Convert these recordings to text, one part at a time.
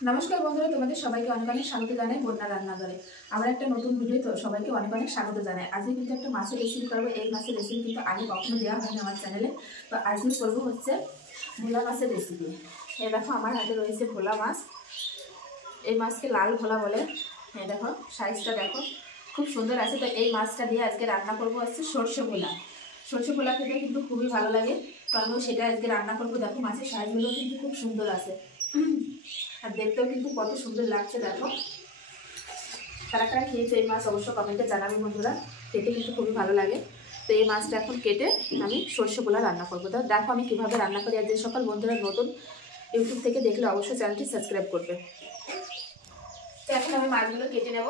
নমস্কার বন্ধুরা, তোমাদের সবাইকে অনেক অনেক স্বাগত জানাই বন্যা রান্নাঘরে। আবার একটা নতুন ভিডিও, তো সবাইকে অনেক অনেক স্বাগত জানাই। আজকে কিন্তু একটা মাছের রেসিপি করবো। এই মাছের রেসিপি কিন্তু আগে কখনো দেওয়া হয়নি আমার চ্যানেলে। তো আজকে করবো হচ্ছে ভোলা মাছের রেসিপি। এই দেখো আমার হাতে রয়েছে ভোলা মাছ। এই মাছকে লাল ভোলা বলে। এই দেখো সাইজটা দেখো খুব সুন্দর আছে। তো এই মাছটা দিয়ে আজকে রান্না করবো হচ্ছে সর্ষে ভোলা। সর্ষে ভোলা খেতে কিন্তু খুবই ভালো লাগে। তো আমিও সেটা আজকে রান্না করবো। দেখো মাছের সাইজগুলো কিন্তু খুব সুন্দর আছে, আর দেখতেও কিন্তু কত সুন্দর লাগছে। দেখো কারা কারা খেয়েছে এই মাছ অবশ্য কমেন্টে জানাবে বন্ধুরা। খেতে কিন্তু খুবই ভালো লাগে। তো এই মাছটা এখন কেটে আমি সর্ষে পোলা রান্না করবো। তো দেখো আমি কীভাবে রান্না করি। আর যে সকল বন্ধুরা নতুন ইউটিউব থেকে দেখলে অবশ্যই চ্যানেলটি সাবস্ক্রাইব করবে। তো এখন আমি মাছগুলো কেটে নেব।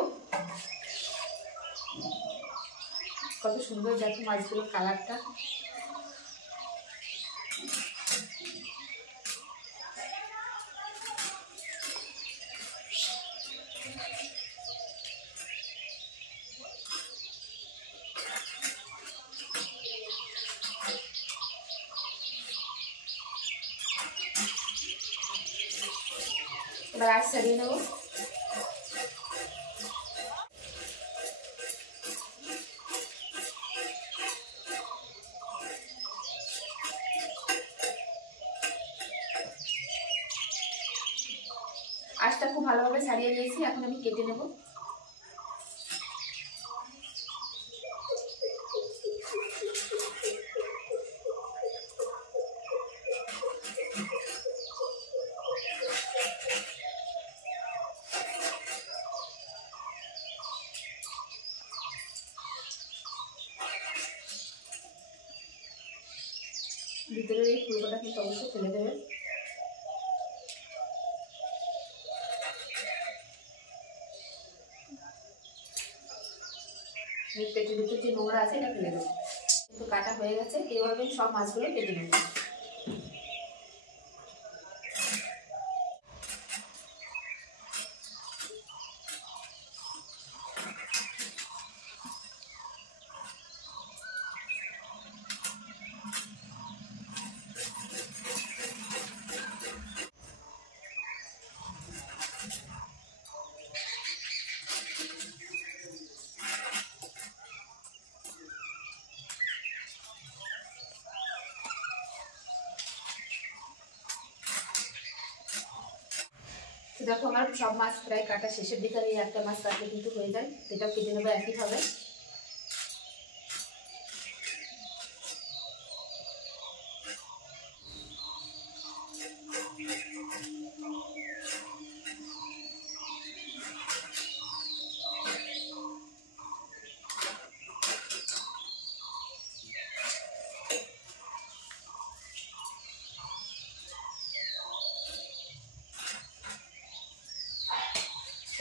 কত সুন্দর দেখো মাছগুলোর কালারটা। এবার আঁচ ছাড়িয়ে নেব। আঁচটা খুব ভালোভাবে ছাড়িয়ে নিয়েছি, এখন আমি কেটে নেব। ভিতরের এই ফুলকোটা কিন্তু অবশ্যই ফেলে দেবে। পেটের ভিতর যে নোংরা আছে এটা ফেলে দেবো। কিন্তু কাটা হয়ে গেছে। এইভাবে সব মাছগুলো কেটে নেব। দেখো আমার সব মাছ প্রায় কাটা শেষের দিকে। এই একটা মাছ কাটলে কিন্তু হয়ে যায়। এটাও কেটে নেবো একইভাবে।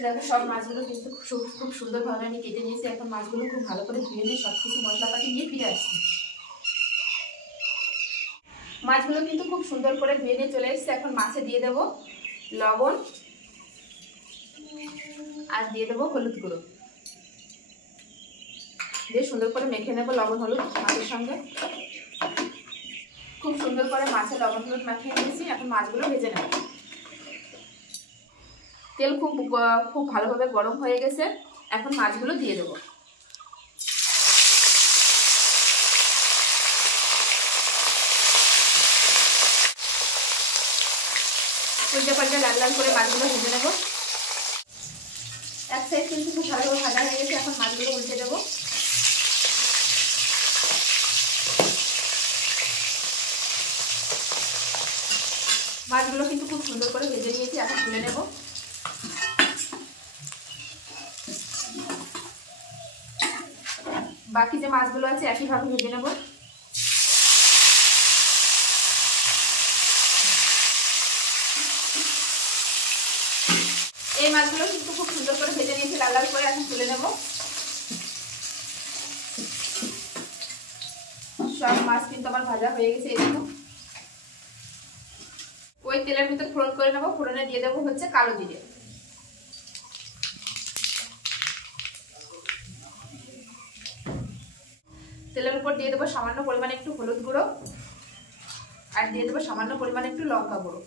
দেখো সব মাছগুলো কিন্তু খুব সুন্দরভাবে আমি কেটে নিয়েছি। এখন মাছগুলো খুব ভালো করে ধুয়ে নিয়ে সব কিছু মশলাপাতি নিয়ে ফিরে আসছি। মাছগুলো কিন্তু খুব সুন্দর করে ধুয়ে নিয়ে চলে এসেছে। এখন মাছে দিয়ে দেব লবণ আর দিয়ে দেবো হলুদ গুঁড়ো। দিয়ে সুন্দর করে মেখে নেব লবণ হলুদ মাছের সঙ্গে। খুব সুন্দর করে মাছে লবণ হলুদ মাখিয়ে নিয়েছি। এখন মাছগুলো ভেজে নেব। তেল খুব ভালোভাবে গরম হয়ে গেছে। এখন মাছগুলো দিয়ে দেবো। উল্টে পাল্টে লাল লাল করে মাছগুলো ভেজে নেব। এক সাইড কিন্তু খুব ভালোভাবে ভাজা হয়ে গেছে। এখন মাছগুলো উল্টে দেবো। মাছগুলো কিন্তু খুব সুন্দর করে ভেজে নিয়েছি। এখন তুলে নেব। বাকি যে মাছগুলো আছে একইভাবে ভেজে নেব। এই মাছগুলো কিন্তু খুব সুন্দর করে ভেজে নিয়েছি লাল লাল করে। এখন তুলে নেব। সব মাছ কিন্তু আমার ভাজা হয়ে গেছে। এগুলো ওই তেলের ভিতর ফোড়ন করে নেব। ফোড়নে দিয়ে দেবো হচ্ছে কালো জিরে। তেলের উপর দিয়ে দেবো সামান্য পরিমাণে একটু হলুদ গুঁড়ো আর দিয়ে দেবো সামান্য পরিমাণে একটু লঙ্কা গুঁড়ো।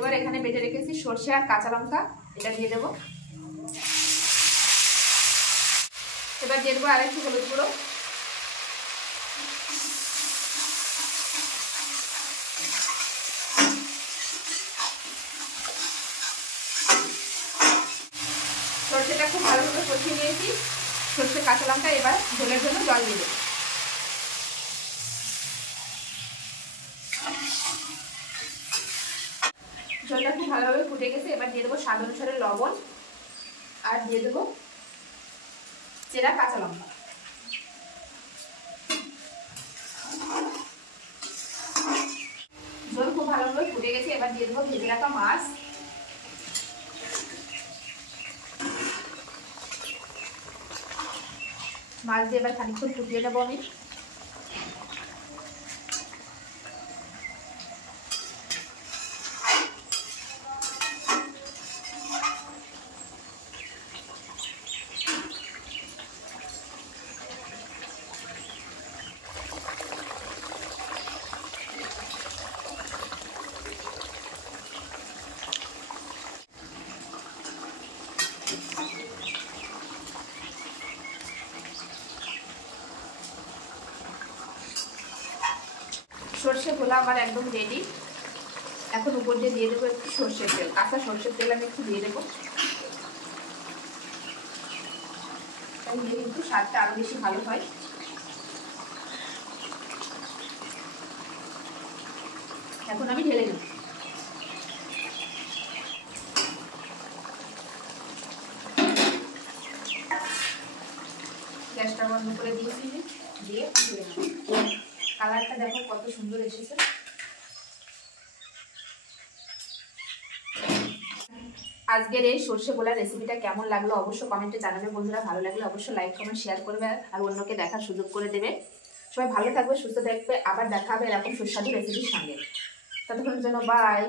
এবার এখানে বেটে রেখেছি সরষে আর কাঁচা লঙ্কা, এটা দিয়ে দেবো। এবার দিয়ে দেবো আর একটু হলুদ গুঁড়ো, সরষেটা খুব ভালোভাবে কষিয়ে নিয়েছি। সরষে কাঁচা লঙ্কা, এবার ঝোলের জন্য জল দিয়ে দেবো। জলটা খুব ভালোভাবে ফুটে গেছে। এবার দিয়ে দেবো স্বাদ অনুসারে লবণ আর দিয়ে দেবো চেরা কাঁচা লঙ্কা। জল খুব ভালোভাবে ফুটে গেছে। এবার দিয়ে দেবো ভেজে রাখা মাছ। মাছ দিয়ে এবার খানিকক্ষণ ফুটিয়ে নেবো আমি। সর্ষে গোলা আমার একদম রেডি। এখন উপর দিয়ে দেবো একটু সর্ষের তেল, কাঁচা সর্ষের তেল আমি একটু দিয়ে দেবো, তাহলে কিন্তু স্বাদটা আরো বেশি ভালো হয়। এখন আমি ঢেলে নেব। গ্যাসটা বন্ধ করে দিয়েছি, দিয়ে ঢেলে নেব। কালারটা দেখো কত সুন্দর এসেছে। আজকের এই সর্ষে গোলার রেসিপিটা কেমন লাগলো অবশ্যই কমেন্টে জানাবে বন্ধুরা। ভালো লাগলে অবশ্যই লাইক কমেন্ট শেয়ার করবে আর অন্যকে দেখার সুযোগ করে দেবে। সবাই ভালো থাকবে, সুস্থ থাকবে। আবার দেখা হবে এরকম সুস্বাদু রেসিপির সঙ্গে। ততক্ষণের জন্য বাই।